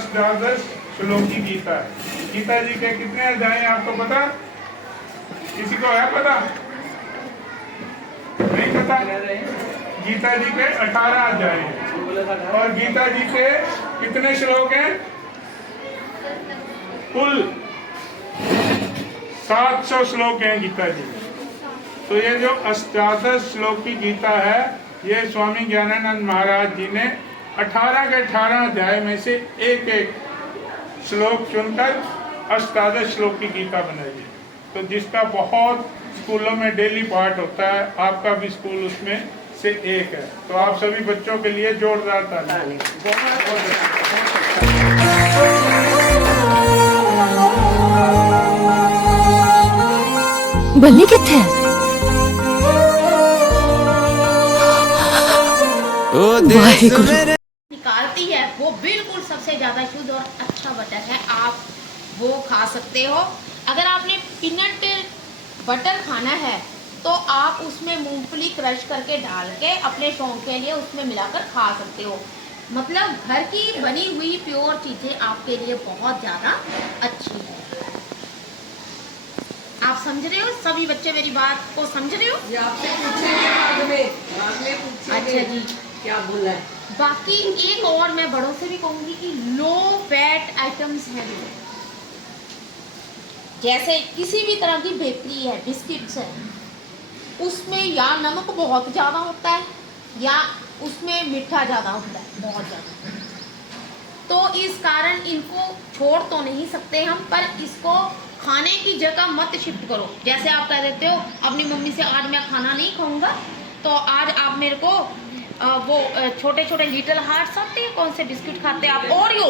अष्टादश श्लोकी गीता है। गीता जी के कितने अध्याय हैं आपको पता? किसी को है पता? नहीं पता? गीता जी के 18 अध्याय हैं और गीता जी के कितने श्लोक हैं? कुल 700 श्लोक हैं गीता जी। तो ये जो अष्टादश श्लोक की गीता है, ये स्वामी ज्ञानानंद महाराज जी ने 18 के 18 अध्याय में से एक एक श्लोक चुनकर अष्टादश श्लोक की गीता बनाई है। तो जिसका बहुत स्कूलों में डेली पाठ होता है, आपका भी स्कूल उसमें से एक है। तो आप सभी बच्चों के लिए जोरदार ताली। बल्ली कितने है? निकालती है वो बिल्कुल सबसे ज्यादा शुद्ध और अच्छा बटर है, आप वो खा सकते हो। अगर आपने पीनट बटर खाना है तो आप उसमें मूंगफली क्रश करके डाल के अपने शौक के लिए उसमें मिलाकर खा सकते हो। मतलब घर की बनी हुई प्योर चीजें आपके लिए बहुत ज्यादा अच्छी है। आप समझ रहे हो? सभी बच्चे मेरी बात को समझ रहे हो? अच्छा जी, क्या बोला है? बाकी एक और मैं बड़ों से भी कहूंगी कि लो फैट आइटम्स हैं, जैसे किसी भी तरह की बेकरी है, बिस्किट्स है, उसमें या नमक बहुत ज़्यादा होता है या उसमें मीठा ज़्यादा होता है, बहुत ज़्यादा। तो इस कारण इनको छोड़ तो नहीं सकते हम, पर इसको खाने की जगह मत शिफ्ट करो। जैसे आप कह देते हो अपनी मम्मी से आज मैं खाना नहीं खाऊंगा, तो आज आप मेरे को वो छोटे छोटे लिटिल हार्ट्स आते हैं, कौन से बिस्किट खाते हैं आप? ओरियो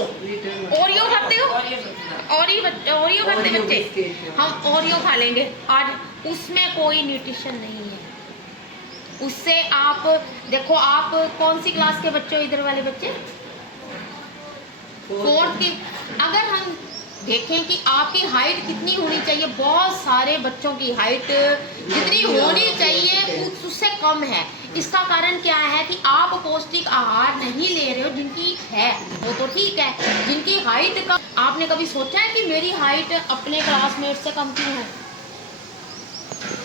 खाते हो? ओरियो खाते बच्चे? हम ओरियो खा लेंगे आज, उसमें कोई न्यूट्रिशन नहीं है। उससे आप देखो, आप कौन सी क्लास के बच्चे हो? इधर वाले बच्चे 4th के। अगर हम देखें कि आपकी हाइट कितनी होनी चाहिए, बहुत सारे बच्चों की हाइट जितनी होनी चाहिए उससे कम है। इसका कारण क्या है कि आप पौष्टिक आहार नहीं ले रहे हो। जिनकी है वो तो ठीक है, जिनकी हाइट कम, आपने कभी सोचा है कि मेरी हाइट अपने क्लासमेट से कम क्यों है?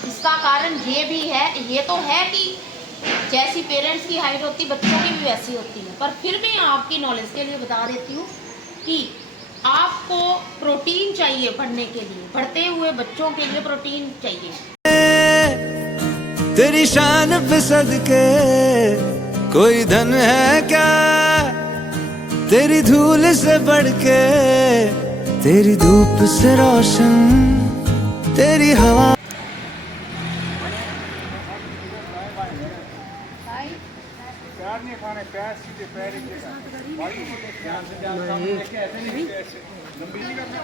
इसका कारण ये भी है, ये तो है कि जैसी पेरेंट्स की हाइट होती बच्चों की भी वैसी होती है, पर फिर मैं आपकी नॉलेज के लिए बता देती हूँ कि आपको प्रोटीन चाहिए पढ़ने के लिए, पढ़ते हुए बच्चों के लिए प्रोटीन चाहिए। तेरी शान पे सदके कोई धन है क्या, तेरी धूल से बढ़ के, तेरी धूप से रोशन, तेरी हवा। प्यार नहीं खाने, पैर सीधे पैर ही के साथ। बाजू को देख ध्यान से, ध्यान सामने देखे, ऐसे नहीं ऐसे लंबी सी करना,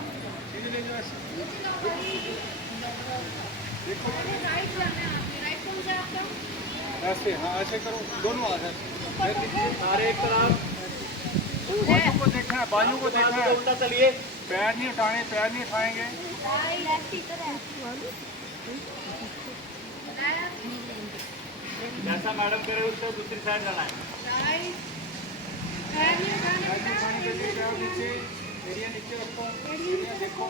सीधे ले जाओ ऐसे। देखो ऐसे, हाँ ऐसे करो, दोनों हाथ ऐसे सारे एक तरफ। बाजू को देखना है, बाजू को देखना है, उल्टा चलिए, पैर नहीं उठाने, पैर नहीं उठाएंगे। जैसा मैडम करे उससे दूसरी साइड जाना है। एरिया नीचे रखो, एरिया देखो।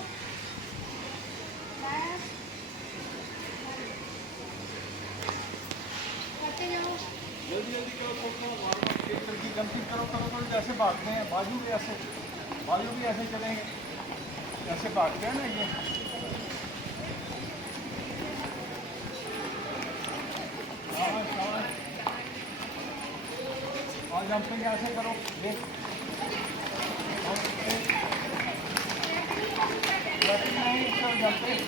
जल्दी जल्दी करो, जंपिंग करो करो करो, जैसे भागते हैं बाजू भी ऐसे, बाजू भी ऐसे चलेंगे, जैसे भागते हैं ना ये। और जंपिंग ऐसे करो, देख नहीं जंपिंग।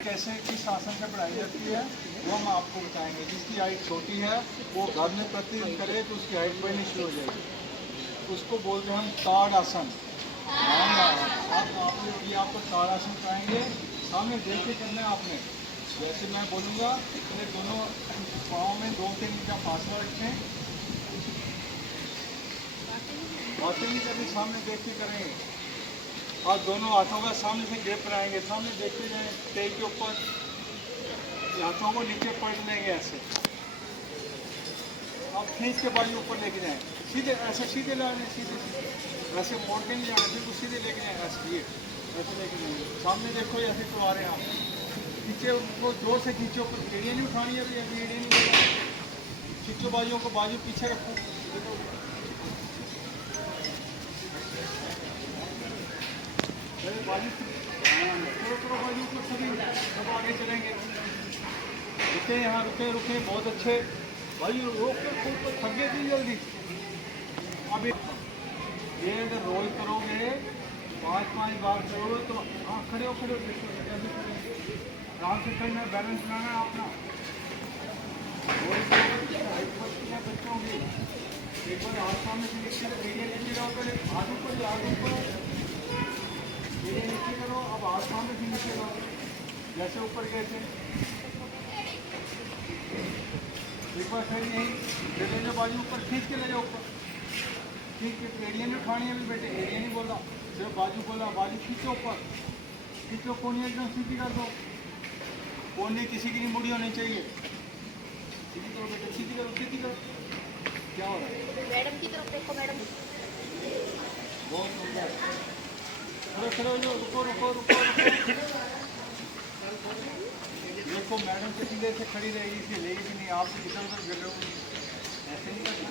कैसे किस आसन से पढ़ाई जाती है वो हम आपको बताएंगे। जिसकी हाइट छोटी है वो घर में प्रतिदिन करे तो उसकी हाइट बढ़नी शुरू हो जाएगी। उसको बोलते हैं हम ताड़ आसन। ये आपको ताड़ आसन कराएंगे, सामने देख के करना है आपने। जैसे मैं बोलूँगा अपने दोनों पाँव में 2-3 इंच का फासला रखें, बातें नहीं करनी, सामने देख के करेंगे। और दोनों हाथों का सामने से ग्रिप कराएंगे, सामने देखते जाएं, पेट के ऊपर हाथों को नीचे पलट लेंगे ऐसे। अब खींच के बाजू ऊपर लेके जाएं, सीधे ऐसे सीधे लाने, सीधे वैसे मोड़ के नहीं जाना, बिल्कुल सीधे लेके जाएं ऐसे, ये ऐसे लेके जाएंगे। सामने देखो ऐसे तो आ रहे हैं आप, खींचे उनको जोर से खींचो, ऊपर बेड़ियाँ नहीं उठानी है, ये बेड़ियाँ नहीं उठानी। खींचो बाजुओं को, बाजू पीछे रखो, बाजू थोड़ा बाजू को सभी सब आगे चलेंगे। रुके यहाँ, रुके रुके, बहुत अच्छे भाई, रोक कर खूब तो थके थी जल्दी। अब ये अगर रोल करोगे 5-5 बार करोगे तो हाँ खड़े हो कैसे करेंगे, आराम से करना, बैलेंस बनाना अपना। रोल करोगे बच्चों की एक बार हाथ सामने से नीचे रहो, पहले हाथ ऊपर, आगे ऊपर ये नीचे करो। अब हाथ सामने से नीचे रहो, जैसे ऊपर गए थे। एक बार सही नहीं ले जाओ, बाजू ऊपर खींच के ले जाओ ऊपर, खींच के। एड़ियाँ नहीं उठानी है अभी बेटे, एड़ियाँ नहीं बोला, सिर्फ बाजू बोला। बाजू खींचो ऊपर, खींचो, कोनी एकदम सीधी कर दो, कोनी किसी की नहीं मुड़ी होनी चाहिए। सीधी करो बेटे, सीधी करो, सीधी करो। क्या हो रहा है मैडम की तरफ देखो, मैडम बहुत हो गया। खड़े खड़े हो जाओ, रुको रुको रुको रुको। देखो मैडम के सीधे से खड़ी रहेगी, इसे लेगी नहीं, आप इधर उधर गिर रहे हो, ऐसे नहीं करना।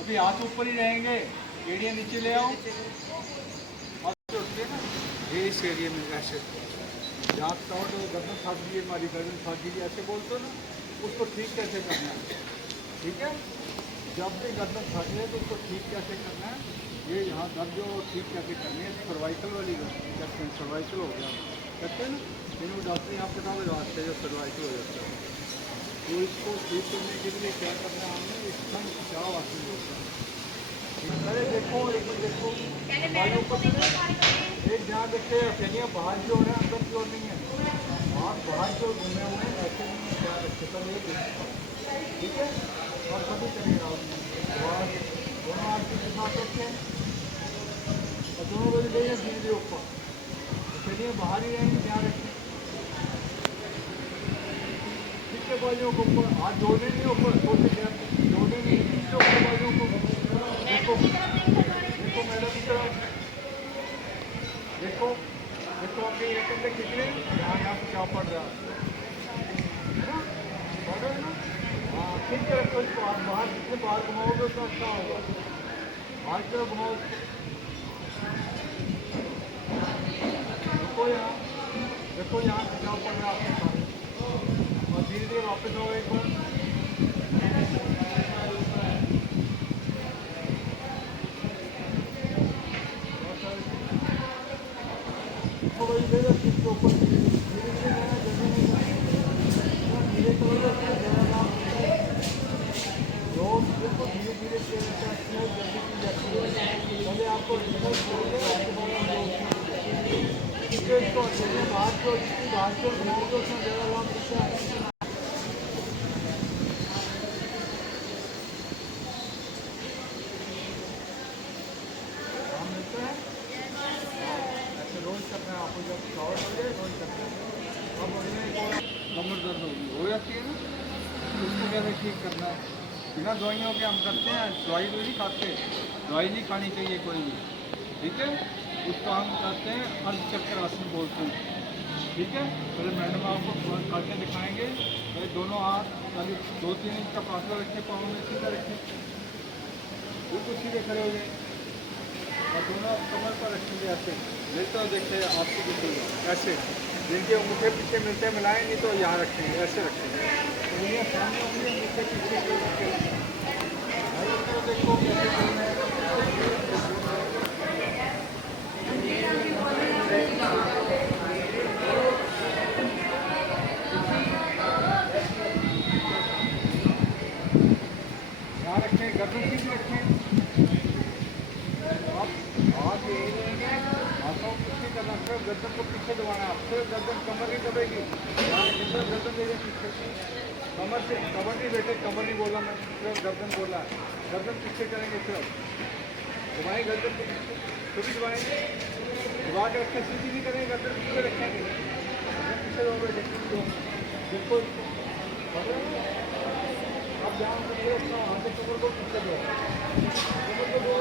अभी हाथ ऊपर ही रहेंगे, एड़ियाँ नीचे ले आओ। अब उठते ना ये इस एरिया में ऐसे जहाँ तो गर्दन फंस गई, हमारी गर्दन फंस गई, ऐसे बोलते हो ना, उसको ठीक कैसे करना है। ठीक है, जब भी गर्दन फंस जाए तो उसको ठीक कैसे करना है, ये यहाँ दर्द जो ठीक कैसे करनी है। सर्वाइकल वाली करते हैं, सर्वाइकल हो गया कहते हैं ना, इन्होंने डॉक्टर यहाँ पता लगाते हैं जो सर्वाइकल हो जाता है। तो इसको ठीक करने के लिए क्या करना है, हमने एकदम खिंचाव हासिल होता है। अरे देखो एक मिनट देखो, एक ध्यान रखे, फेनियाँ बाहर की ओर है, अंदर की ओर नहीं है। हाथ बाहर की ओर घूमे हुए हैं, ऐसे नहीं ध्यान रखे, तब ये ठीक है। और सभी करेगा दोनों हाथ के साथ रखें और दोनों को ले जाए धीरे ऊपर, चलिए बाहर ही रहेंगे, ध्यान रखें। पीछे बाजुओं को ऊपर, हाथ जोड़ने नहीं ऊपर, छोटे गैप जोड़ने नहीं, पीछे ऊपर बाजुओं को देखो, देखो मैडम की तरफ देखो, देखो आपके ये कंधे कितने यहाँ से क्या पड़ रहा है ना, पड़ रहा है ना। हाँ ठीक है, रखो इसको, आप बाहर जितने बाहर घुमाओगे उतना अच्छा होगा, बाहर की तरफ घुमाओ। देखो यहाँ, देखो यहाँ से क्या पड़ रहा है आपके साथ, और धीरे धीरे वापस आओ एक बार। इसके ऊपर धीरे धीरे धीरे करोगे, रोज बिल्कुल धीरे धीरे जल्दी की जाती है। पहले आपको इसको बाहर को बाहर को घुमाओगे उसमें ज़्यादा लाभ मिलता है। ऐसे रोज करना है आपको, जब शॉर्ट हो जाए रोज करना है। अब कमर दर्द हो जाती है ना, उसको कैसे ठीक करना है, बिना दवाइयों के हम करते हैं। दवाई तो नहीं खाते, दवाई नहीं खानी चाहिए कोई भी, ठीक है। उसको हम कहते हैं अर्धचक्र आसन बोलते हैं, ठीक है। पहले मैडम आपको करके दिखाएंगे। पहले दोनों हाथ खाली 2-3 इंच का फासला रखें, पाँव में सीधा रखें, बिल्कुल सीधे खड़े हो जाए और दोनों कमर पर रखेंगे ऐसे। मिलता देखिए आपको बिल्कुल ऐसे, जिनके अंगूठे पीछे मिलते हैं मिलाएं, नहीं तो यहाँ रखेंगे, ऐसे रखेंगे। उंगलियाँ सामने होंगी, नीचे पीछे देखो कैसे करना है। यहाँ रखें, गर्दन सीधी रखें, आप हाथ यही लेंगे, हाथों को पीछे करना, सिर्फ गर्दन को पीछे दबाना, सिर्फ गर्दन, कमर नहीं दबेगी। यहाँ सिर्फ गर्दन दे पीछे, कमर से, कमर नहीं बेटे, कमर नहीं बोला मैं, सिर्फ गर्दन बोला। गर्दन पीछे करेंगे, सिर्फ घुमाएँ गर्दन को पीछे, कभी दबाएंगे, दबा के रखें, सीधी नहीं करेंगे, गर्दन पीछे रखेंगे। पीछे जाओ बेटे, बिल्कुल अब ध्यान रखिए अपना हाथ से कमर को पीछे दो, कमर को दो,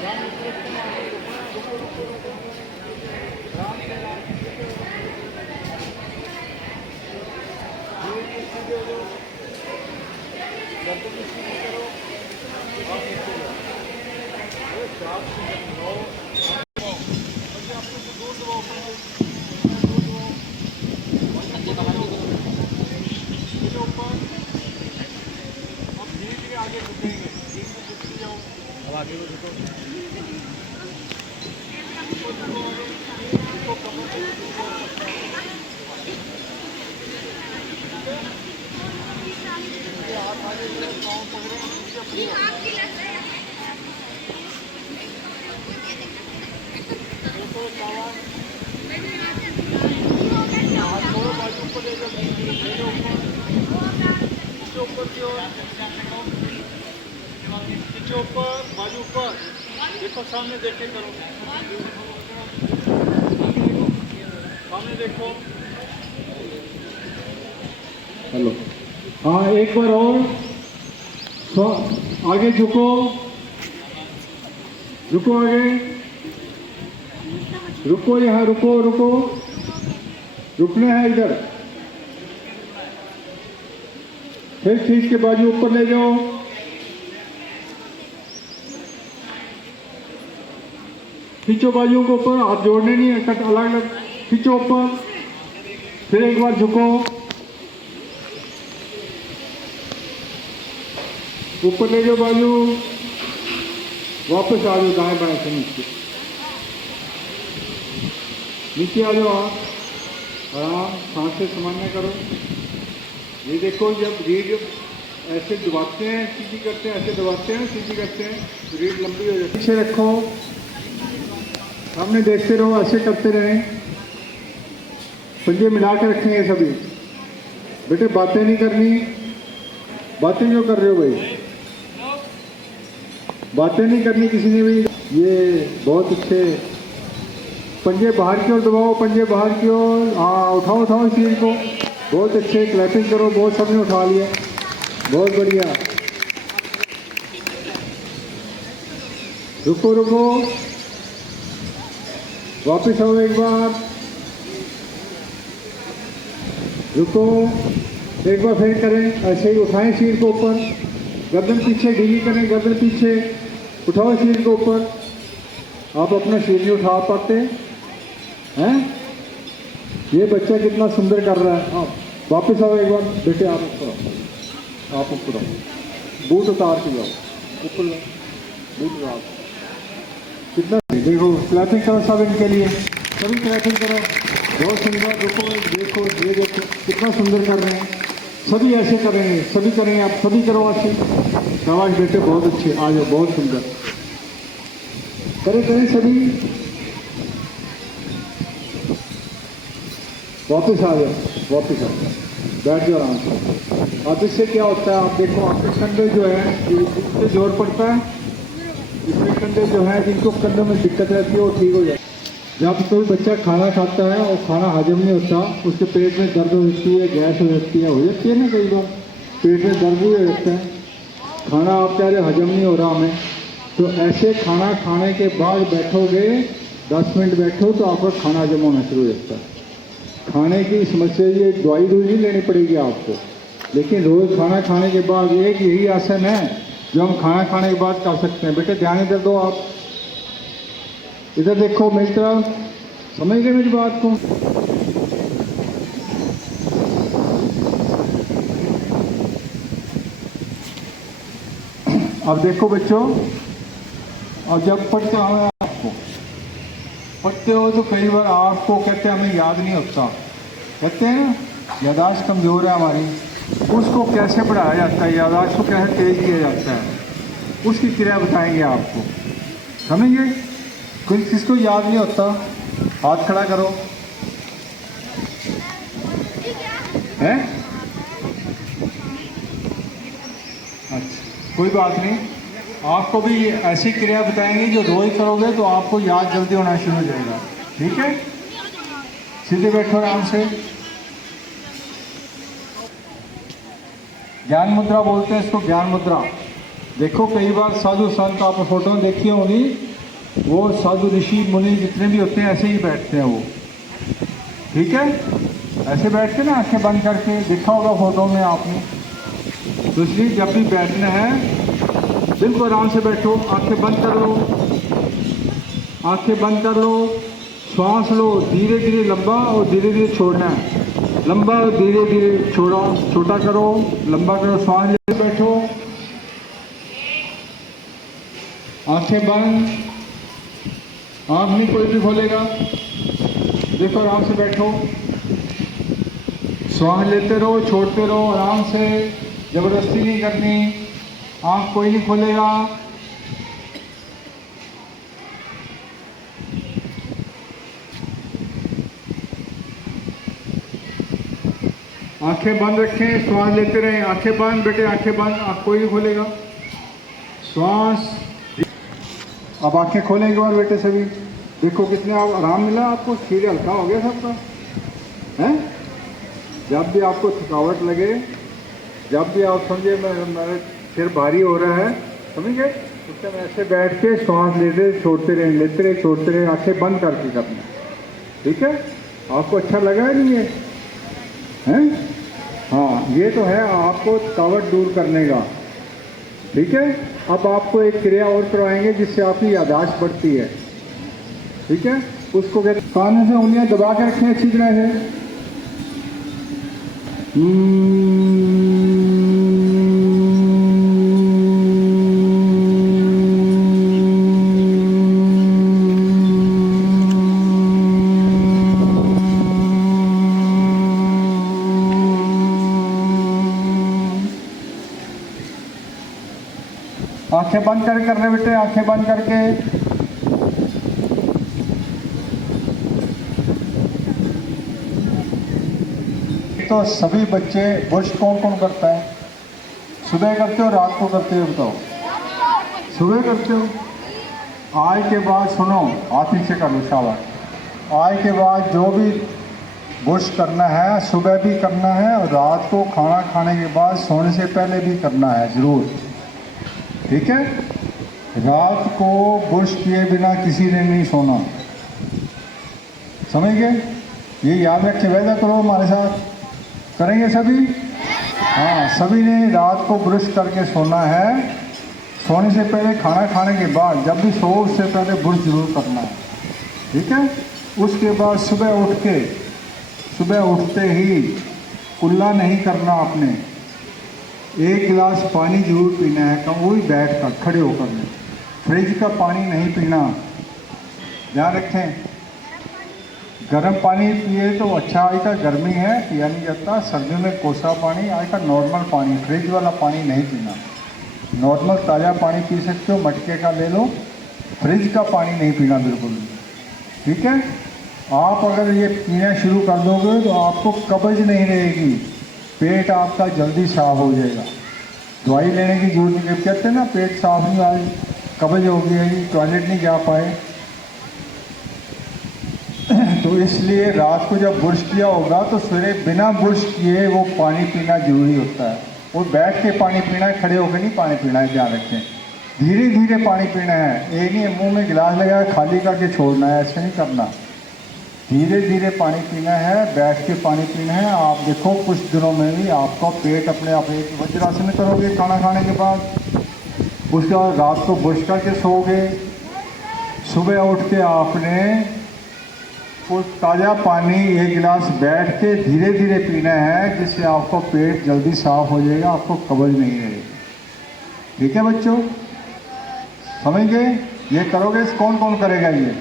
ध्यान रखिए अपना हाथ रुको रुको रुको, ध्यान से ये सीधे हो जाओ, गर्दन भी सीधी करो, आप नीचे जाओ, अरे 4 सेकंड 9 अपने से दूर दबाओ, दूर दबाओ, ऊपर, अब धीरे धीरे आगे झुकेंगे, धीरे धीरे झुकते जाओ, अब आगे को झुको, झुको कमर को झुको, हाथ आगे करो, पाँव पकड़े, नीचे देखो सावन, हाथ छोड़ो, बाजू ऊपर ले जाओ, ले लो ऊपर की ओर, पीछे ऊपर, बाजू ऊपर, देखो सामने देखे करो, सामने देखो, हेलो, हाँ एक बार और, आगे झुको, रुको आगे, रुको यहाँ, रुको रुको, रुकना है इधर, फिर खींच के बाजू ऊपर ले जाओ, खींचो बाजू को ऊपर, हाथ जोड़ने नहीं है, कट अलग अलग, खींचो ऊपर, फिर एक बार झुको, ऊपर ले जाओ बाजू, वापस आ जाओ दाएं बाएं से नीचे, नीचे आ जाओ आप, आराम सांस से सामान्य करो। ये देखो जब रीढ़ ऐसे दबाते हैं सीधी करते हैं, ऐसे दबाते हैं सीधी करते हैं, रीढ़ लंबी हो जाती है। पीछे रखो, सामने देखते रहो, ऐसे करते रहें, पंजे मिला के रखेंगे सभी। बेटे बातें नहीं करनी, बातें क्यों कर रहे हो भाई, बातें नहीं करनी किसी ने भी। ये बहुत अच्छे, पंजे बाहर की ओर दबाओ, पंजे बाहर की ओर, हाँ उठाओ उठाओ शरीर को, बहुत अच्छे, क्लैपिंग करो, बहुत सबने उठा लिया, बहुत बढ़िया। रुको रुको, वापस आओ एक बार, रुको एक बार फिर करें, ऐसे ही उठाएं शरीर को ऊपर, गर्दन पीछे ढीली करें, गर्दन पीछे, उठाओ शरीर को ऊपर। आप अपना शरीर नहीं उठा पाते हैं, ये बच्चा कितना सुंदर कर रहा है। आप वापस आओ एक बार बेटे, आप ऊपर आओ, आप ऊपर आओ, बूट उतार के जाओ, ऊपर बूट उतार, कितना देखो, क्लैपिंग करो सब इनके लिए, सभी क्लैपिंग करो, बहुत सुंदर। रुको देखो, ये देखो कितना सुंदर कर रहे हैं, सभी ऐसे करेंगे, सभी करेंगे, आप सभी करो ऐसे। शाबाश बेटे, बहुत अच्छे, आ जाओ, बहुत सुंदर, करें करें सभी, वापस आ जाओ, वापस आ जाओ, बैठ जाओ आराम से। अब इससे क्या होता है, आप देखो आपके कंधे जो है, इससे जोर पड़ता है, इसमें कंधे जो है, जिनको कंधों में दिक्कत रहती है वो ठीक हो जाए। जब कोई बच्चा खाना खाता है और खाना हजम नहीं होता, उसके पेट में दर्द हो जाती है, गैस हो जाती है ना, कई बार पेट में दर्द भी हो जाता है, खाना आप कह रहे हजम नहीं हो रहा हमें, तो ऐसे खाना खाने के बाद बैठोगे, 10 मिनट बैठो तो आपका खाना हजम होना शुरू हो जाता है। खाने की समस्या, ये दवाई नहीं लेनी पड़ेगी आपको, लेकिन रोज़ खाना खाने के बाद एक यही आसन है जो हम खाना खाने के बाद कर सकते हैं। बेटे ध्यान इधर दो, आप इधर देखो मेरी तरफ, समझ गए मेरी बात को। अब देखो बच्चों, और जब पढ़ते हो आपको, पढ़ते हो तो कई बार आपको कहते हैं हमें याद नहीं होता, कहते हैं ना यादाश्त कमज़ोर है हमारी, उसको कैसे बढ़ाया जाता है, यादाश्त को कैसे तेज किया जाता है, उसकी क्रिया बताएंगे आपको, समझिए। कोई किसको याद नहीं होता, हाथ खड़ा करो, है अच्छा कोई बात नहीं, आपको भी ऐसी क्रिया बताएंगे जो रोज करोगे तो आपको याद जल्दी होना शुरू हो जाएगा। ठीक है, सीधे बैठो आराम से। ज्ञान मुद्रा बोलते हैं इसको, ज्ञान मुद्रा। देखो कई बार साधु संत आप फोटो देखी होंगी, वो साधु ऋषि मुनि जितने भी होते हैं ऐसे ही बैठते हैं वो। ठीक है, ऐसे बैठ के ना आंखें बंद करके, देखा होगा फोटो में आपने। तो इसलिए जब भी बैठना है बिल्कुल आराम से बैठो, आंखें बंद कर लो, आंखें बंद कर लो, श्वास लो, धीरे धीरे लंबा और धीरे धीरे छोड़ना है। लंबा और धीरे धीरे छोड़ा, छोटा करो, लंबा करो, श्वास ले बैठो, आंखें बंद, आंख नहीं कोई भी खोलेगा। देखो आराम से बैठो, श्वास लेते रहो, छोड़ते रहो आराम से, जबरदस्ती नहीं करनी, आंख कोई नहीं खोलेगा। आंखें बंद रखें, श्वास लेते रहें, आंखें बंद बेटे, आंखें बंद, आंख कोई नहीं खोलेगा। श्वास, अब आंखें खोलें एक बार बेटे सभी। देखो कितने आप आराम मिला आपको, शरीर हल्का हो गया सबका है। जब भी आपको थकावट लगे, जब भी आप समझे मेरा सिर भारी हो रहा है, समझ गए, उस टाइम ऐसे बैठ के श्वास लेते छोड़ते रहे, लेते रहे छोड़ते रहे, आंखें बंद करके करना। ठीक है, आपको अच्छा लगा है नहीं ये हैं? हाँ, ये तो है आपको थकावट दूर करने का। ठीक है, अब आपको एक क्रिया और करवाएंगे जिससे आपकी याददाश्त बढ़ती है। ठीक है, उसको कहते, कान से उंगलियां दबा के रखें अच्छी तरह से। आंखें बंद करके कर रहे बेटे, आंखें बंद करके। तो सभी बच्चे ब्रश कौन कौन करता है? सुबह करते हो, रात को करते हो? बताओ। सुबह करते हो। आज के बाद सुनो, हाथ नीचे कर लो, शाबाश। आज के बाद जो भी ब्रश करना है सुबह भी करना है और रात को खाना खाने के बाद सोने से पहले भी करना है ज़रूर। ठीक है, रात को ब्रश किए बिना किसी ने नहीं सोना, समझ गए? ये याद रख के वादा करो हमारे साथ, करेंगे सभी? हाँ, सभी ने रात को ब्रश करके सोना है, सोने से पहले, खाना खाने के बाद, जब भी सो उससे पहले ब्रश जरूर करना है। ठीक है, उसके बाद सुबह उठ के, सुबह उठते ही कुल्ला नहीं करना आपने, एक गिलास पानी जरूर पीना है, कम वही बैठ कर, खड़े होकर में। फ्रिज का पानी नहीं पीना, ध्यान रखें। गर्म पानी पिए तो अच्छा, आज का गर्मी है पिया नहीं जाता, सर्दियों में कोसा पानी, आज का नॉर्मल पानी, फ्रिज वाला पानी नहीं पीना। नॉर्मल ताज़ा पानी पी सकते हो, मटके का ले लो, फ्रिज का पानी नहीं पीना बिल्कुल भी। ठीक है, आप अगर ये पीना शुरू कर दोगे तो आपको कब्ज नहीं रहेगी, पेट आपका जल्दी साफ हो जाएगा, दवाई लेने की जरूरत नहीं। कहते हैं ना पेट साफ नहीं, आज कब्ज हो गई है, टॉयलेट नहीं जा पाए। तो इसलिए रात को जब ब्रश किया होगा तो सवेरे बिना ब्रश किए वो पानी पीना जरूरी होता है। वो बैठ के पानी पीना है, खड़े होकर नहीं पानी पीना है, ध्यान रखें। धीरे धीरे पानी पीना है, ये नहीं मुंह में गिलास लगा खाली करके छोड़ना है, ऐसे नहीं करना। धीरे धीरे पानी पीना है, बैठ के पानी पीना है। आप देखो कुछ दिनों में भी आपका पेट अपने आप, एक वज्रासन करोगे खाना खाने के बाद, उसके बाद रात को ब्रश करके सोओगे, सुबह उठ के आपने उस ताज़ा पानी एक गिलास बैठ के धीरे धीरे पीना है, जिससे आपका पेट जल्दी साफ हो जाएगा, आपको कब्ज नहीं रहेगी। ठीक है बच्चों, समझ गए? ये करोगे, कौन कौन करेगा ये?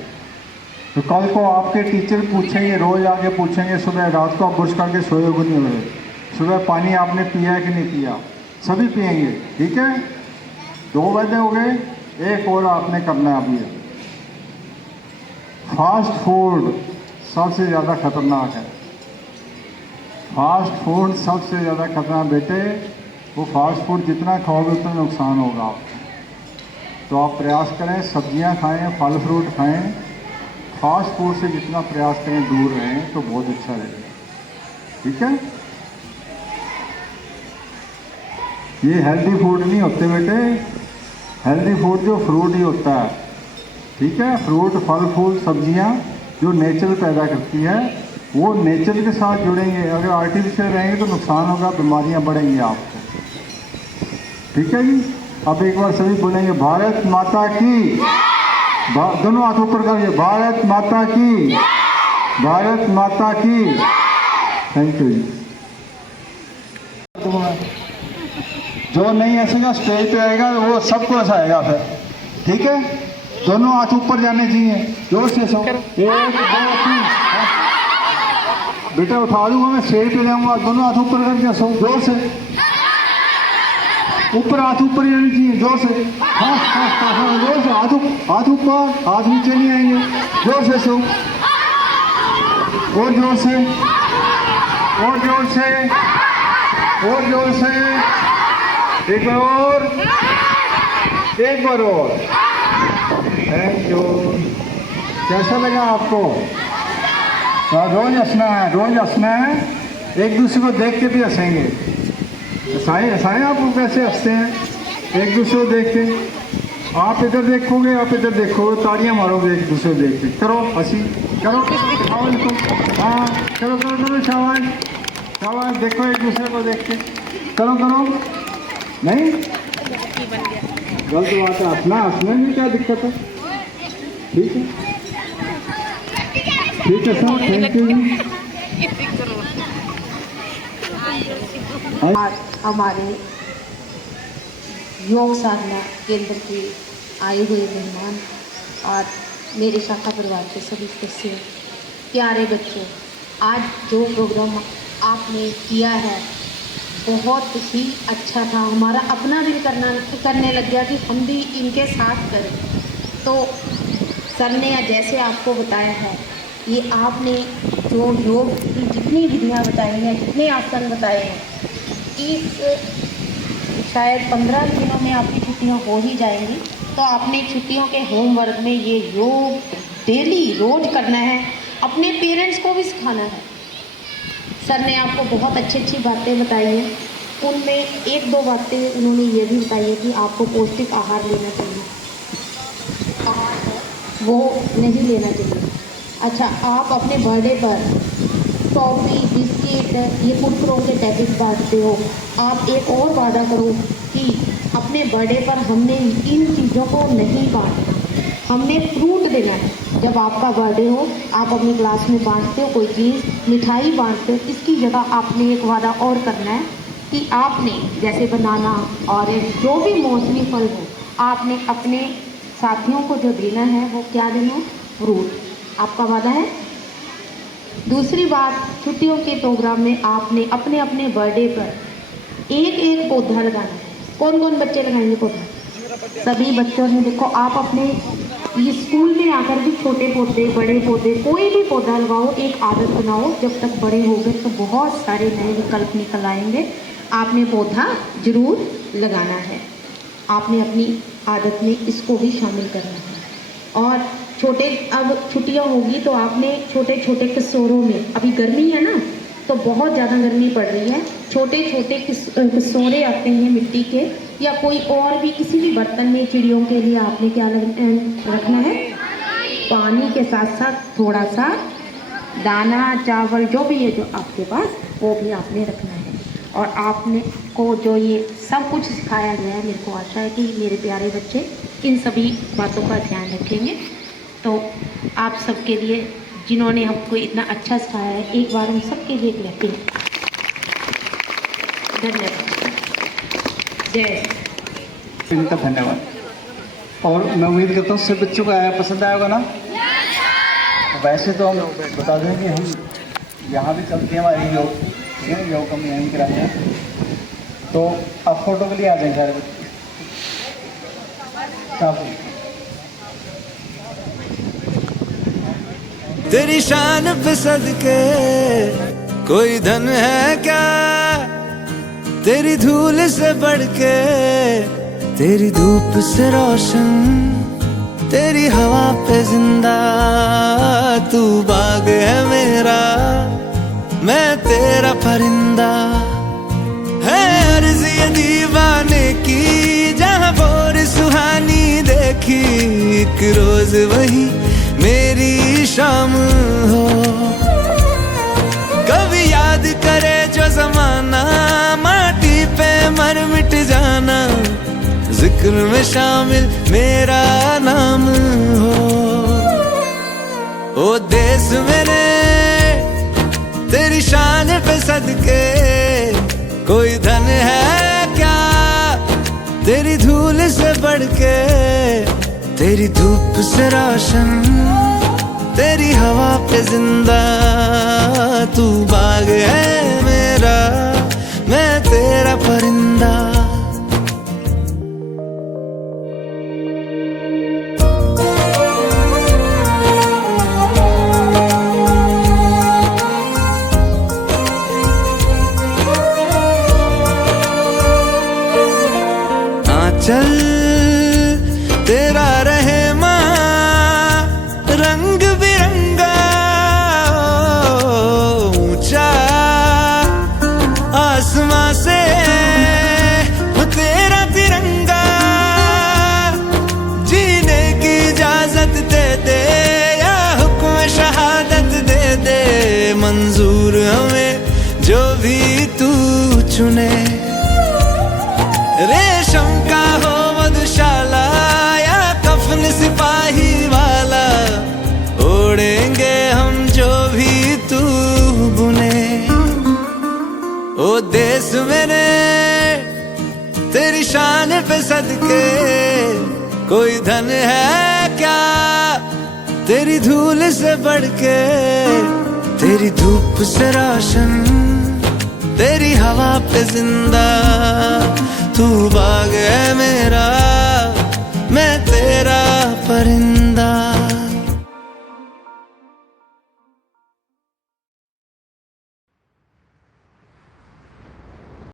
तो कल को आपके टीचर पूछेंगे, रोज़ आके पूछेंगे सुबह रात को आप ब्रश करके सोए हो नहीं हुए, सुबह पानी आपने पिया है कि नहीं पिया, सभी पिएंगे। ठीक है, 2 वादे हो गए, एक और आपने करना है। अब ये फास्ट फूड सबसे ज़्यादा खतरनाक है। फास्ट फूड सबसे ज़्यादा खतरनाक बेटे, वो फास्ट फूड जितना खाओगे उतना नुकसान होगा आपको। तो आप प्रयास करें, सब्जियां खाएं, फल फ्रूट खाएं, फास्ट फूड से जितना प्रयास करें दूर रहें तो बहुत अच्छा रहेगा। ठीक है, ये हेल्दी फूड नहीं होते बेटे, हेल्दी फूड जो फ्रूट ही होता है। ठीक है, फ्रूट, फल फूल, सब्जियां जो नेचर पैदा करती है वो नेचर के साथ जुड़ेंगे। अगर आर्टिफिशियल रहेंगे तो नुकसान होगा, बीमारियां बढ़ेंगी आपको। ठीक है जी, अब एक बार सभी बोलेंगे भारत माता की, दोनों हाथ ऊपर करिए, भारत माता की, भारत माता की। थैंक यू जी। जो नहीं हंसेगा स्टेज पे आएगा वो सबको हंसाएगा फिर। ठीक है, दोनों हाथ ऊपर जाने चाहिए, जोर से सो। 1 2 3। बेटा उठा दूंगा मैं, स्टेज पे जाऊंगा, दोनों हाथ ऊपर करके सो, जोर से ऊपर, हाथ ऊपर जाने चाहिए, जोर से। हाँ हाँ हाँ हाँ, जोर से, हाथ ऊपर, हाथ नीचे नहीं आएंगे, जोर से सो, और जोर से, और जोर से, और जोर से, एक बार और, एक बार और। Thank you. कैसा लगा आपको? रोज हंसना है, रोज हंसना है, एक दूसरे को देख के भी हंसेंगे। हंसाएं आपको कैसे हंसते हैं एक दूसरे को देख के। आप इधर देखोगे, आप इधर देखोगे, तालियां मारोगे एक दूसरे को देख के। करो हंसी, करो, शाबाश को, हाँ करो करो करो, शाबाश शाबाश, देखो एक दूसरे को देख के, करो करो। नहीं गलत बात है, हंसना, हंसने में क्या दिक्कत है? ठीक है, ठीक है सर, थैंक यू। आज हमारे योग साधना केंद्र के आए हुए मेहमान और मेरे शाखा परिवार के सभी सदस्य, प्यारे बच्चों, आज जो प्रोग्राम आपने किया है बहुत ही अच्छा था। हमारा अपना दिल करने लग गया कि हम भी इनके साथ करें। तो सर ने जैसे आपको बताया है, ये आपने जो योग की जितनी विधियाँ बताई हैं, जितने आसन बताए हैं, इस शायद 15 दिनों में आपकी छुट्टियां हो ही जाएंगी। तो आपने छुट्टियों के होमवर्क में ये योग डेली रोज करना है, अपने पेरेंट्स को भी सिखाना है। सर ने आपको बहुत अच्छी बातें बताई हैं, उनमें 1-2 बातें उन्होंने ये भी बताई है कि आपको पौष्टिक आहार लेना चाहिए, आहार है वो नहीं लेना चाहिए। अच्छा, आप अपने बर्थडे पर टॉफ़ी, बिस्किट, ये कुरकुरों के पैकेट बांटते हो, आप एक और वादा करो कि अपने बर्थडे पर हमने इन चीज़ों को नहीं बांटना, हमने फ्रूट देना है। जब आपका बर्थडे हो, आप अपनी क्लास में बांटते हो कोई चीज़, मिठाई बांटते हो, इसकी जगह आपने एक वादा और करना है कि आपने जैसे बनाना, ऑरेंज, जो भी मौसमी फल हो, आपने अपने साथियों को जो देना है वो क्या देना है? फ्रूट। आपका वादा है। दूसरी बात, छुट्टियों के प्रोग्राम में आपने अपने अपने बर्थडे पर एक पौधा लगाना है। कौन कौन बच्चे लगाएंगे पौधा? सभी बच्चों ने। देखो, आप अपने ये स्कूल में आकर भी छोटे पौधे, बड़े पौधे, कोई भी पौधा लगाओ, एक आदत बनाओ। जब तक बड़े हो गए तो बहुत सारे नए विकल्प निकल आएंगे। आपने पौधा जरूर लगाना है, आपने अपनी आदत में इसको भी शामिल करना है। और छोटे, अब छुट्टियां होगी तो आपने छोटे छोटे किशोरों में, अभी गर्मी है ना तो बहुत ज़्यादा गर्मी पड़ रही है, छोटे छोटे किशोरे आते हैं मिट्टी के या कोई और भी किसी भी बर्तन में, चिड़ियों के लिए आपने क्या रखना है? पानी के साथ साथ थोड़ा सा दाना, चावल, जो भी है जो आपके पास, वो भी आपने रखना है। और आपने को जो ये सब कुछ सिखाया गया है, मेरे को आशा है कि मेरे प्यारे बच्चे इन सभी बातों का ध्यान रखेंगे। तो आप सबके लिए, जिन्होंने हमको इतना अच्छा सिखाया है, एक बार उन सबके लिए क्लैपिंग। धन्यवाद। जय। इनका धन्यवाद। और मैं उम्मीद करता हूँ सब बच्चों को आया, पसंद आया होगा ना? वैसे तो हम बता दें कि हम यहाँ भी चलती है हमारी योग, ठीक है, योग हम यहीं कराते हैं। तो आप फोटो के लिए आ जाएंगे सारे बच्चे। तेरी शान पे सदके कोई धन है क्या, तेरी धूल से बढ़ के तेरी धूप से रोशन, तेरी हवा पे जिंदा। तू बाग है मेरा, मैं तेरा परिंदा। है अर्ज़ ये दीवाने की, जहाँ बोर सुहानी देखी, एक रोज वही मेरी शाम हो। कभी याद करे जो जमाना, माटी पे मर मिट जाना, जिक्र में शामिल मेरा नाम हो। ओ देश मेरे तेरी शान पे सदके, कोई धन है क्या तेरी धूल से बढ़ के। तेरी धूप से रोशन, तेरी हवा पे जिंदा। तू बाग है मेरा, मैं तेरा परिंदा। चल तेरा रहे माँ रंग बिरंगा, ऊंचा आसमां से तेरा तिरंगा। जीने की इजाजत दे दे, या हुक्म शहादत दे दे, मंजूर हमें जो भी तू चुने। रेशम का हो मधुशाला, या कफन सिपाही वाला, ओढ़ेंगे हम जो भी तू बुने। ओ देश मेरे तेरी शान पे सदके, कोई धन है क्या तेरी धूल से बढ़ के। तेरी धूप से रोशन, तेरी हवा पे जिंदा। तू बाग है मेरा,